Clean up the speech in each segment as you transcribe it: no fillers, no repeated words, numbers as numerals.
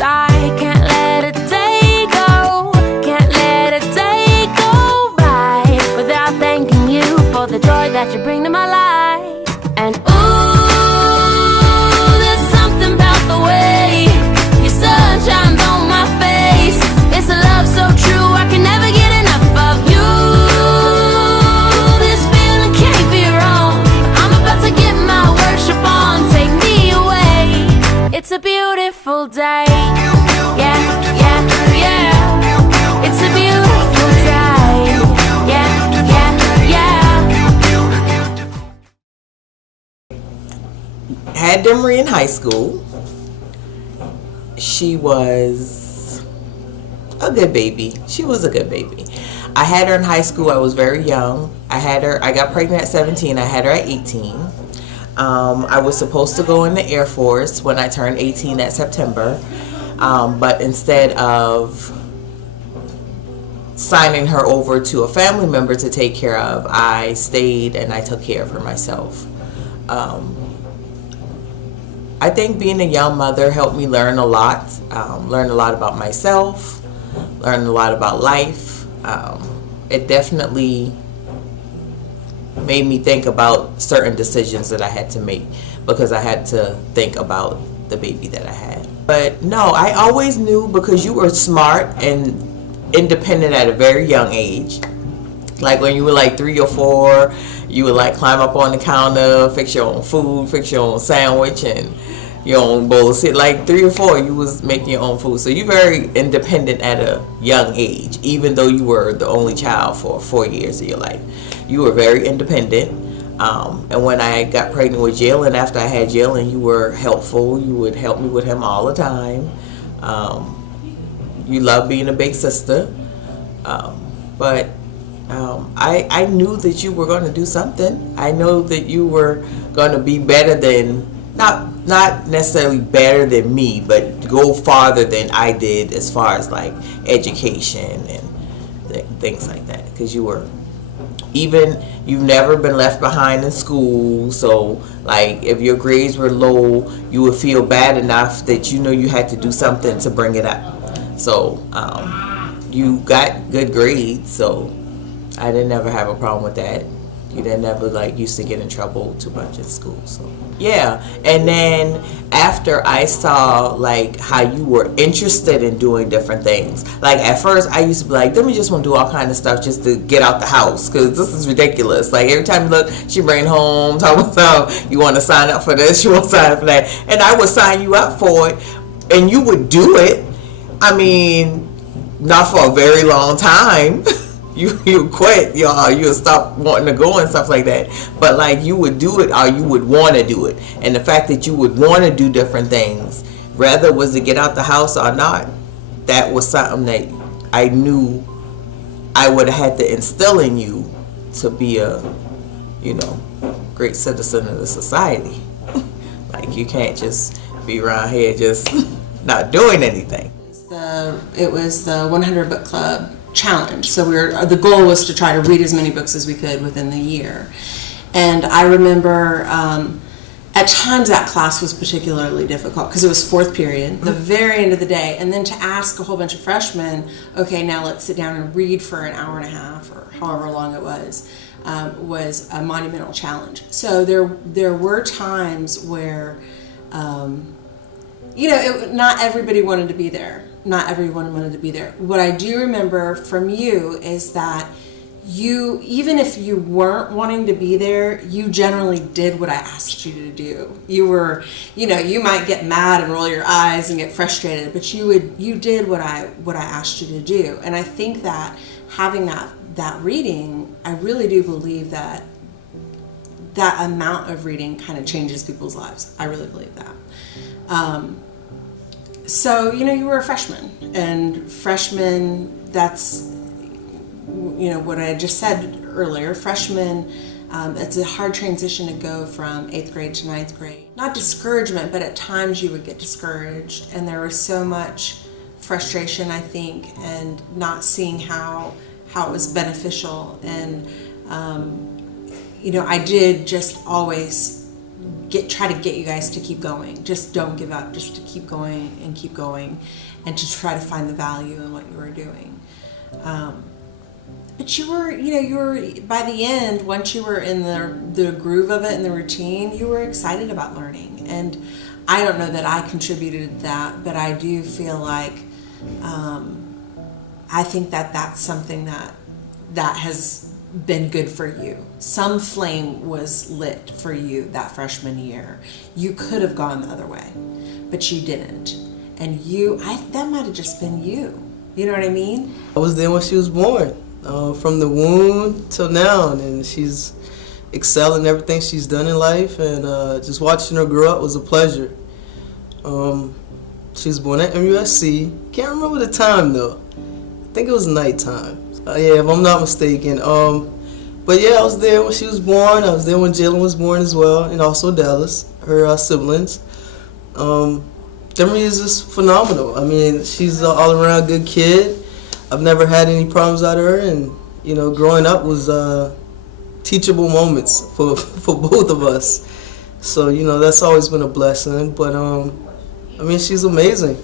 I can't let a day go, can't let a day go by without thanking you for the joy that you bring to my life. And ooh, there's something about the way your sun shines on my face. It's a love so true, I can never get enough of you. This feeling can't be wrong. I'm about to get my worship on. Take me away. It's a beautiful day. Yeah, yeah, yeah. It's a beautiful day. Yeah, yeah, yeah. Had Demery in high school. She was a good baby. She was a good baby. I had her in high school. I was very young. I got pregnant at 17. I had her at 18. I was supposed to go in the Air Force when I turned 18 that September. But instead of signing her over to a family member to take care of, I stayed and I took care of her myself. I think being a young mother helped me learn a lot about myself, learn a lot about life. It definitely made me think about certain decisions that I had to make because I had to think about the baby that I had. But no, I always knew, because you were smart and independent at a very young age. Like when you were like 3 or 4, you would like climb up on the counter, fix your own food, fix your own sandwich and your own bowl of cereal. Like 3 or 4, you was making your own food. So you're very independent at a young age, even though you were the only child for 4 years of your life. You were very independent. And when I got pregnant with Jalen, after I had Jalen, you were helpful. You would help me with him all the time. You loved being a big sister. But I knew that you were going to do something. I know that you were going to be better than, not necessarily better than me, but go farther than I did as far as like education and things like that. Because you've never been left behind in school. So like if your grades were low, you would feel bad enough that you know you had to do something to bring it up. So you got good grades, so I didn't ever have a problem with that. You didn't ever like used to get in trouble too much in school. So yeah. And then after I saw like how you were interested in doing different things, like at first I used to be like, let me just want to do all kind of stuff just to get out the house because this is ridiculous. Like every time you look, she bring home talking about you want to sign up for this, you want to sign up for that, and I would sign you up for it, and you would do it. I mean, not for a very long time. You quit, you would stop wanting to go and stuff like that. But like you would do it, or you would want to do it. And the fact that you would want to do different things, whether it was to get out the house or not, that was something that I knew I would have had to instill in you to be a, great citizen of the society. Like you can't just be around here just not doing anything. It was the 100 Book Club challenge. So the goal was to try to read as many books as we could within the year. And I remember at times that class was particularly difficult because it was fourth period, the very end of the day, and then to ask a whole bunch of freshmen, okay, now let's sit down and read for an hour and a half or however long it was a monumental challenge. So there were times where not everybody wanted to be there. Not everyone wanted to be there. What I do remember from you is that you, even if you weren't wanting to be there, you generally did what I asked you to do. You were, you might get mad and roll your eyes and get frustrated, but you did what I asked you to do. And I think that having that reading, I really do believe that amount of reading kind of changes people's lives. I really believe that. So, you were a freshman, and freshmen, that's, what I just said earlier, freshmen, it's a hard transition to go from 8th grade to 9th grade. Not discouragement, but at times you would get discouraged, and there was so much frustration, I think, and not seeing how it was beneficial. And, I did just always try to get you guys to keep going. Just don't give up. Just to keep going, and to try to find the value in what you were doing. But you were by the end, once you were in the groove of it and the routine, you were excited about learning. And I don't know that I contributed that, but I do feel like I think that that's something that has been good for you. Some flame was lit for you that freshman year. You could have gone the other way, but you didn't. And that might have just been you. You know what I mean? I was there when she was born, from the womb till now, and she's excelling everything she's done in life, and just watching her grow up was a pleasure. She was born at MUSC. Can't remember the time though. I think it was nighttime. Yeah, if I'm not mistaken. But yeah, I was there when she was born. I was there when Jalen was born as well, and also Dallas, her siblings. Demery is just phenomenal. I mean, she's an all-around good kid. I've never had any problems out of her, and growing up was teachable moments for both of us. So that's always been a blessing. But I mean, she's amazing.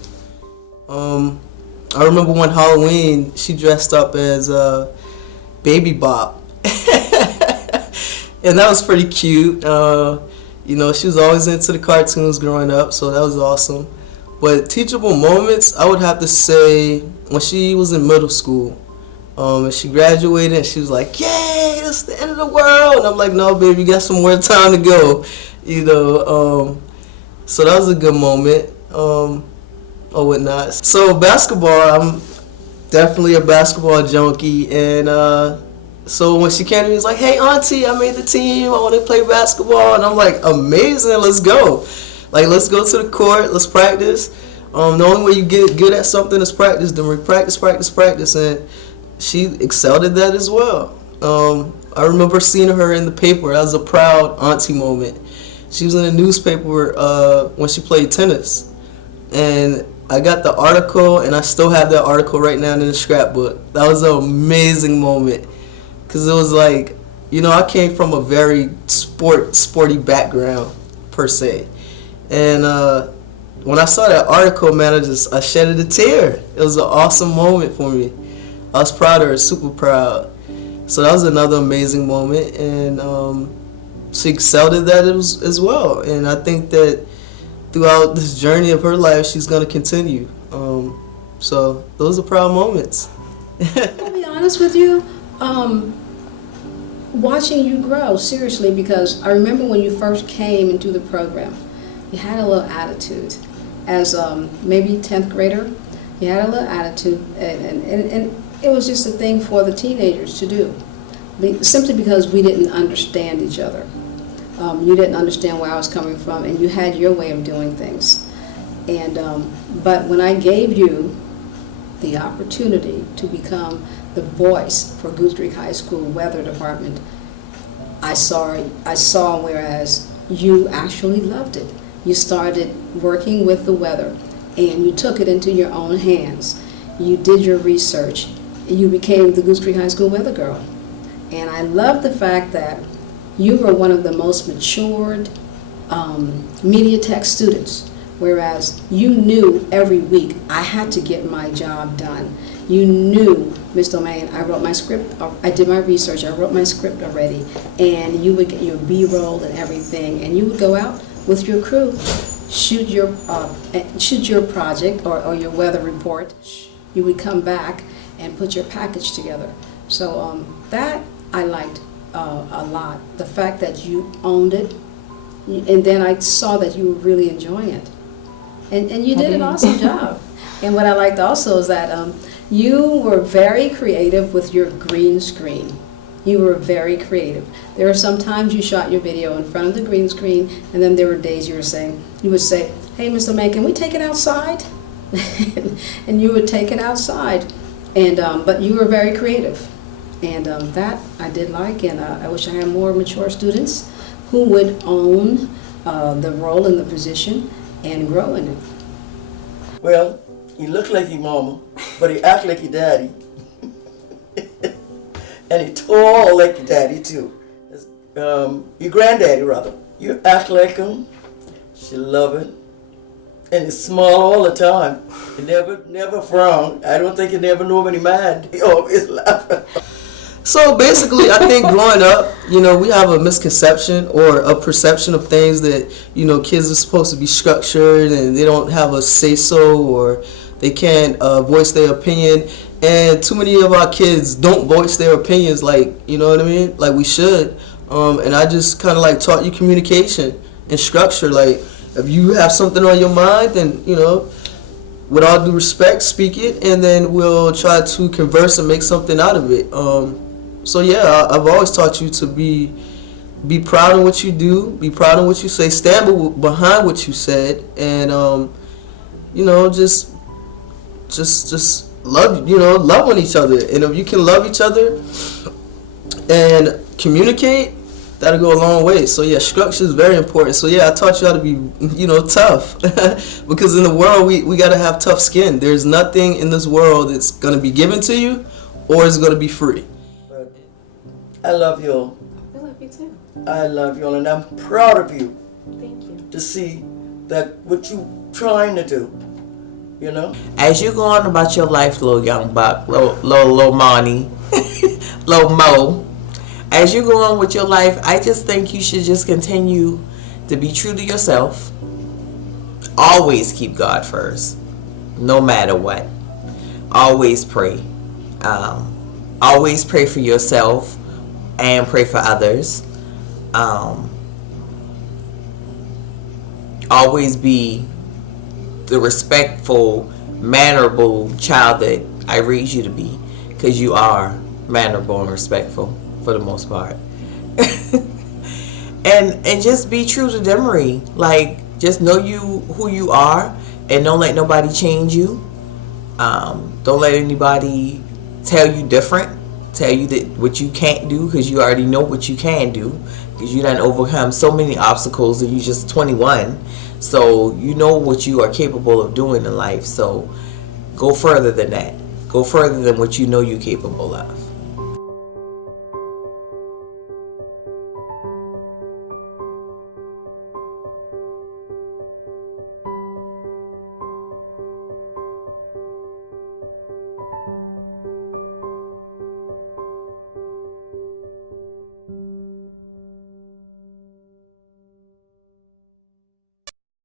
I remember one Halloween, she dressed up as Baby Bop. And that was pretty cute. She was always into the cartoons growing up, so that was awesome. But teachable moments, I would have to say when she was in middle school. And she graduated and she was like, yay, it's the end of the world. And I'm like, no, baby, you got some more time to go. So that was a good moment. Or whatnot. So basketball, I'm definitely a basketball junkie, and so when she came to me, was like, hey auntie, I made the team, I want to play basketball, and I'm like, amazing, let's go. Like, let's go to the court, let's practice. The only way you get good at something is practice. Then we practice, and she excelled at that as well. I remember seeing her in the paper. That was a proud auntie moment. She was in the newspaper when she played tennis, and I got the article, and I still have that article right now in the scrapbook. That was an amazing moment, because it was like, I came from a very sporty background, per se. And when I saw that article, man, I shedded a tear. It was an awesome moment for me. I was proud of her, super proud. So that was another amazing moment, and she excelled at that as well. And I think that throughout this journey of her life, she's going to continue. So those are proud moments. I'll be honest with you, watching you grow, seriously, because I remember when you first came into the program, you had a little attitude. As maybe 10th grader, you had a little attitude, and it was just a thing for the teenagers to do, simply because we didn't understand each other. You didn't understand where I was coming from, and you had your way of doing things. And but when I gave you the opportunity to become the voice for Goose Creek High School Weather Department, I saw whereas you actually loved it. You started working with the weather, and you took it into your own hands. You did your research. You became the Goose Creek High School Weather Girl. And I love the fact that you were one of the most matured media tech students, whereas you knew every week I had to get my job done. You knew, Ms. Domain, I wrote my script, I did my research, I wrote my script already, and you would get your B-roll and everything, and you would go out with your crew, shoot your project or your weather report. You would come back and put your package together. So that I liked a lot. The fact that you owned it, and then I saw that you were really enjoying it. And you did an awesome job. And what I liked also is that you were very creative with your green screen. You were very creative. There are some times you shot your video in front of the green screen, and then there were days you would say, hey, Mr. May, can we take it outside? And you would take it outside. And but you were very creative. And that I did like, and I wish I had more mature students who would own the role and the position and grow in it. Well, he looked like your mama, but he act like your daddy. And he tall like your daddy too. Your granddaddy rather. You act like him. She love it. And he smile all the time. He never frown. I don't think he never know when he mad. He always laughing. So basically, I think growing up, you know, we have a misconception or a perception of things that, you know, kids are supposed to be structured and they don't have a say-so or they can't voice their opinion. And too many of our kids don't voice their opinions like, you know what I mean, like we should. And I just kind of like taught you communication and structure. Like, if you have something on your mind, then, you know, with all due respect, speak it, and then we'll try to converse and make something out of it. So yeah, I've always taught you to be proud of what you do, be proud of what you say, stand behind what you said, and you know, just love, you know, love on each other. And if you can love each other and communicate, that'll go a long way. So yeah, structure is very important. So yeah, I taught you how to be, you know, tough. Because in the world, we gotta have tough skin. There's nothing in this world that's gonna be given to you or is gonna be free. But I love you all. I love you too. I love you all, and I'm proud of you Thank you. to see that what you trying to do, you know? As you go on about your life, little young buck, little Monty, little Mo, as you go on with your life, I just think you should just continue to be true to yourself. Always keep God first, no matter what. Always pray. Always pray for yourself and pray for others. Always be the respectful, mannerable child that I raised you to be, because you are mannerable and respectful for the most part. and just be true to Demery. Like, just know who you are, and don't let nobody change you. Don't let anybody tell you different, tell you that what you can't do, because you already know what you can do, because you done overcome so many obstacles and you just 21. So you know what you are capable of doing in life. So go further than that. Go further than what you know you're capable of.